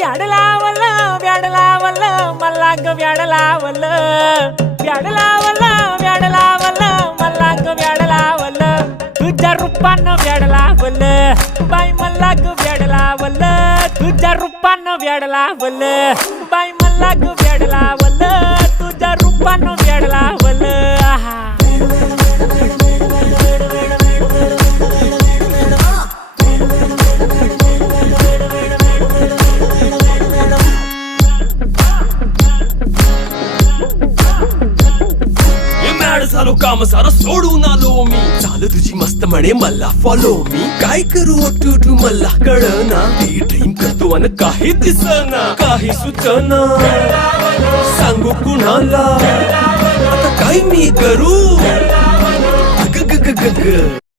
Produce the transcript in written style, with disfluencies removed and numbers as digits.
व्याड लावलं व्याड लावलं मला ग व्याड लावलं व्याड लावलं व्याड लावलं मला ग व्याड लावलं तुझ्या रूपानं व्याड लावलं बाई मला ग व्याड लावलं तुझ्या रूपानं व्याड लावलं बाई मला ग व्याड लावलं तुझ्या रूपानं व्याड लावलं आहा झालो काम सारं सोडून आलो मी चाल तुझी मस्त म्हणे मला फॉलो मी काय करू टू मला कळना ती ड्रीम करतो आणि काही दिसना काही सुचना सांगू कुणाला आता काय मी करू ग ग ग ग ग